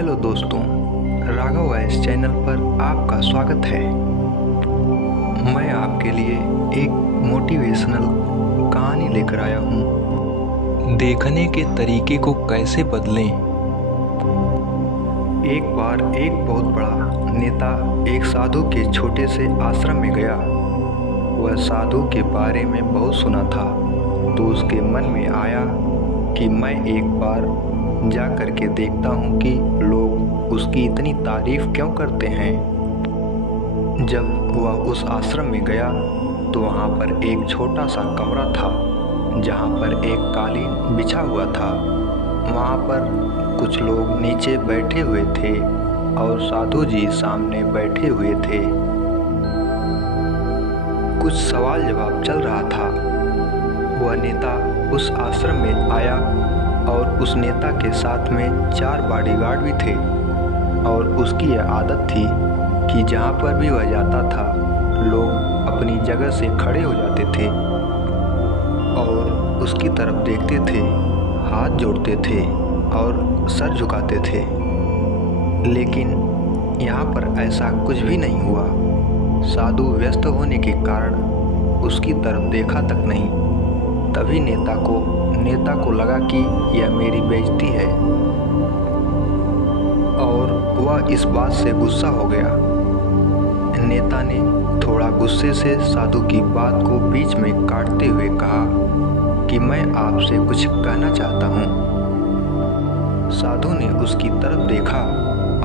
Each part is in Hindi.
हेलो दोस्तों, राघव वॉइस चैनल पर आपका स्वागत है। मैं आपके लिए एक मोटिवेशनल कहानी लेकर आया हूँ। देखने के तरीके को कैसे बदलें। एक बार एक बहुत बड़ा नेता एक साधु के छोटे से आश्रम में गया। वह साधु के बारे में बहुत सुना था, तो उसके मन में आया कि मैं एक बार जा कर के देखता हूँ कि लोग उसकी इतनी तारीफ क्यों करते हैं। जब वह उस आश्रम में गया तो वहाँ पर एक छोटा सा कमरा था, जहाँ पर एक कालीन बिछा हुआ था। वहाँ पर कुछ लोग नीचे बैठे हुए थे और साधु जी सामने बैठे हुए थे। कुछ सवाल जवाब चल रहा था। वह नेता उस आश्रम में आया और उस नेता के साथ में 4 बॉडीगार्ड भी थे और उसकी यह आदत थी कि जहाँ पर भी वह जाता था लोग अपनी जगह से खड़े हो जाते थे और उसकी तरफ देखते थे, हाथ जोड़ते थे और सर झुकाते थे। लेकिन यहाँ पर ऐसा कुछ भी नहीं हुआ। साधु व्यस्त होने के कारण उसकी तरफ देखा तक नहीं। तभी नेता को लगा कि यह मेरी बेइज्जती है और वह इस बात से गुस्सा हो गया। नेता ने थोड़ा गुस्से से साधु की बात को बीच में काटते हुए कहा कि मैं आपसे कुछ कहना चाहता हूँ। साधु ने उसकी तरफ देखा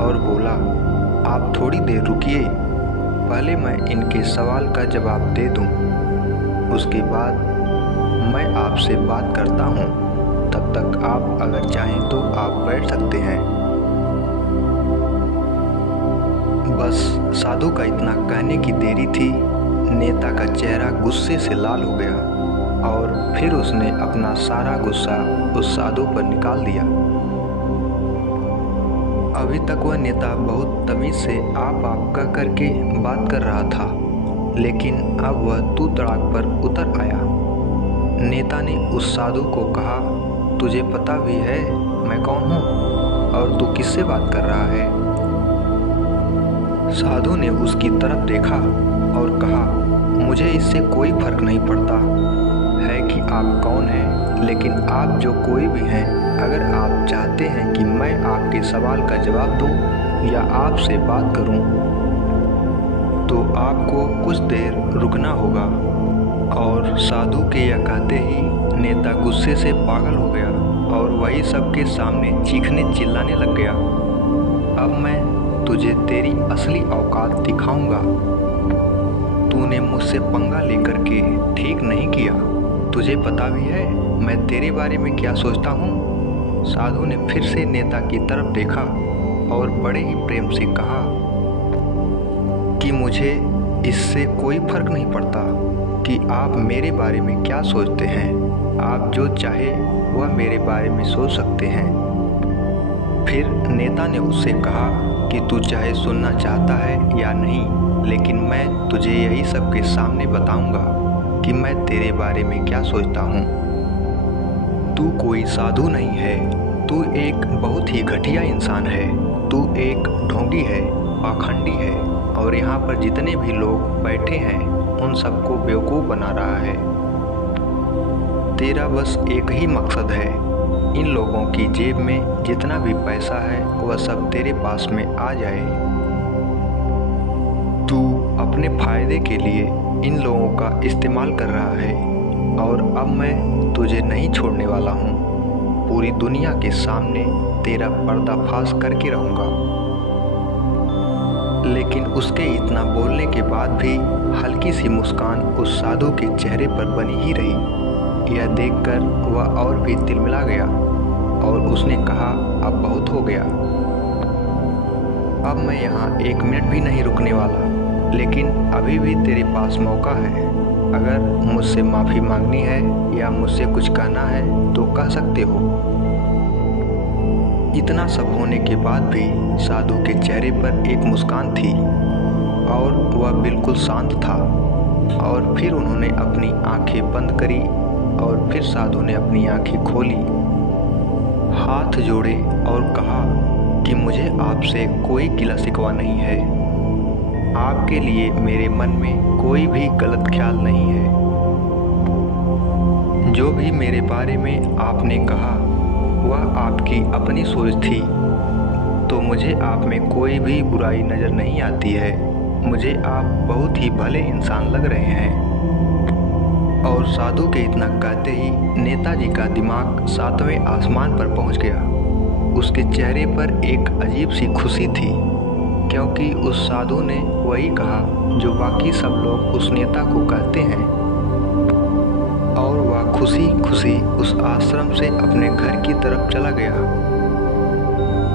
और बोला, आप थोड़ी देर रुकिए, पहले मैं इनके सवाल का जवाब दे दूँ, उसके बाद मैं आपसे बात करता हूँ। तब तक आप अगर चाहें तो आप बैठ सकते हैं। बस साधु का इतना कहने की देरी थी। नेता का चेहरा गुस्से से लाल हो गया और फिर उसने अपना सारा गुस्सा उस साधु पर निकाल दिया। अभी तक वह नेता बहुत तमीज से आप कह करके बात कर रहा था, लेकिन अब वह तू तड़ाक पर उतर आया। नेता ने उस साधु को कहा, तुझे पता भी है मैं कौन हूँ और तू किससे बात कर रहा है। साधु ने उसकी तरफ देखा और कहा, मुझे इससे कोई फर्क नहीं पड़ता है कि आप कौन हैं, लेकिन आप जो कोई भी हैं, अगर आप चाहते हैं कि मैं आपके सवाल का जवाब दूं या आपसे बात करूं, तो आपको कुछ देर रुकना होगा। और साधु के यह कहते ही नेता गुस्से से पागल हो गया और वही सबके सामने चीखने चिल्लाने लग गया, अब मैं तुझे तेरी असली औकात दिखाऊंगा। तूने मुझसे पंगा लेकर के ठीक नहीं किया। तुझे पता भी है मैं तेरे बारे में क्या सोचता हूँ। साधु ने फिर से नेता की तरफ देखा और बड़े ही प्रेम से कहा कि मुझे इससे कोई फर्क नहीं पड़ता कि आप मेरे बारे में क्या सोचते हैं। आप जो चाहे वह मेरे बारे में सोच सकते हैं। फिर नेता ने उससे कहा कि तू चाहे सुनना चाहता है या नहीं, लेकिन मैं तुझे यही सबके सामने बताऊंगा कि मैं तेरे बारे में क्या सोचता हूँ। तू कोई साधु नहीं है, तू एक बहुत ही घटिया इंसान है। तू एक ढोंगी है, पाखंडी है और यहाँ पर जितने भी लोग बैठे हैं उन सबको बेवकूफ़ बना रहा है। तेरा बस एक ही मकसद है, इन लोगों की जेब में जितना भी पैसा है वह सब तेरे पास में आ जाए। तू अपने फायदे के लिए इन लोगों का इस्तेमाल कर रहा है और अब मैं तुझे नहीं छोड़ने वाला हूँ। पूरी दुनिया के सामने तेरा पर्दाफाश करके रहूँगा। लेकिन उसके इतना बोलने के बाद भी हल्की सी मुस्कान उस साधु के चेहरे पर बनी ही रही। यह देखकर वह और भी तिलमिला गया और उसने कहा, अब बहुत हो गया, अब मैं यहाँ 1 मिनट भी नहीं रुकने वाला। लेकिन अभी भी तेरे पास मौका है। अगर मुझसे माफ़ी मांगनी है या मुझसे कुछ कहना है तो कह सकते हो। इतना सब होने के बाद भी साधु के चेहरे पर एक मुस्कान थी और वह बिल्कुल शांत था। और फिर उन्होंने अपनी आंखें बंद करी और फिर साधु ने अपनी आंखें खोली, हाथ जोड़े और कहा, कि मुझे आपसे कोई गिला शिकवा नहीं है। आपके लिए मेरे मन में कोई भी गलत ख्याल नहीं है। जो भी मेरे बारे में आपने कहा वह आपकी अपनी सोच थी, तो मुझे आप में कोई भी बुराई नज़र नहीं आती है। मुझे आप बहुत ही भले इंसान लग रहे हैं। और साधु के इतना कहते ही नेताजी का दिमाग 7वें आसमान पर पहुंच गया। उसके चेहरे पर एक अजीब सी खुशी थी, क्योंकि उस साधु ने वही कहा जो बाकी सब लोग उस नेता को कहते हैं। और वह खुशी खुशी उस आश्रम से अपने घर की तरफ चला गया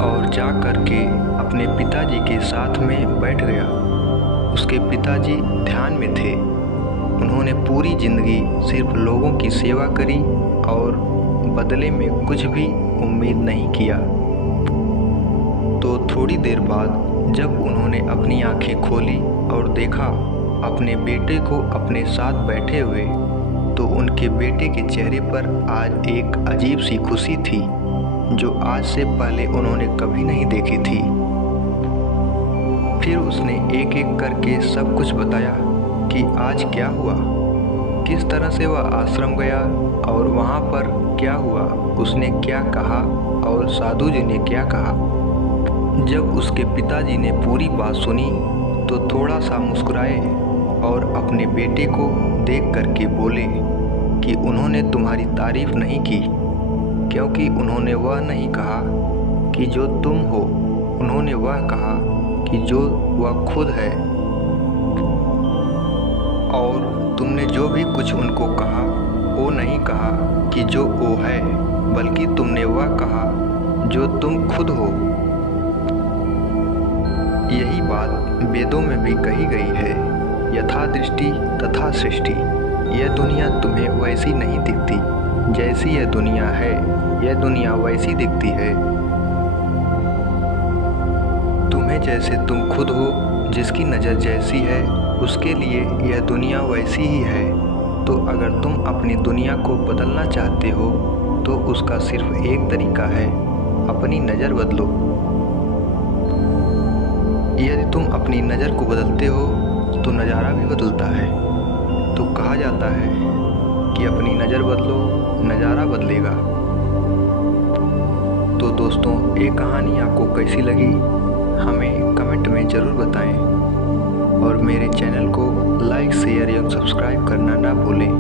और जा कर के अपने पिताजी के साथ में बैठ गया। उसके पिताजी ध्यान में थे। उन्होंने पूरी ज़िंदगी सिर्फ लोगों की सेवा करी और बदले में कुछ भी उम्मीद नहीं किया। तो थोड़ी देर बाद जब उन्होंने अपनी आंखें खोली और देखा अपने बेटे को अपने साथ बैठे हुए, तो उनके बेटे के चेहरे पर आज एक अजीब सी खुशी थी जो आज से पहले उन्होंने कभी नहीं देखी थी। फिर उसने एक एक करके सब कुछ बताया कि आज क्या हुआ, किस तरह से वह आश्रम गया और वहाँ पर क्या हुआ, उसने क्या कहा और साधु जी ने क्या कहा। जब उसके पिताजी ने पूरी बात सुनी तो थोड़ा सा मुस्कुराए और अपने बेटे को देख करके बोले कि उन्होंने तुम्हारी तारीफ नहीं की, क्योंकि उन्होंने वह नहीं कहा कि जो तुम हो, उन्होंने वह कहा कि जो वह खुद है। और तुमने जो भी कुछ उनको कहा वो नहीं कहा कि जो वो है, बल्कि तुमने वह कहा जो तुम खुद हो। यही बात वेदों में भी कही गई है, यथा दृष्टि तथा सृष्टि। यह दुनिया तुम्हें वैसी नहीं दिखती जैसी यह दुनिया है, यह दुनिया वैसी दिखती है तुम्हें जैसे तुम खुद हो। जिसकी नज़र जैसी है उसके लिए यह दुनिया वैसी ही है। तो अगर तुम अपनी दुनिया को बदलना चाहते हो तो उसका सिर्फ एक तरीका है, अपनी नज़र बदलो। यदि तुम अपनी नज़र को बदलते हो तो नज़ारा भी बदलता है। तो कहा जाता है कि अपनी नज़र बदलो, नज़ारा बदलेगा। तो दोस्तों, ये कहानी आपको कैसी लगी हमें कमेंट में ज़रूर बताएं और मेरे चैनल को लाइक, शेयर एवं सब्सक्राइब करना ना भूलें।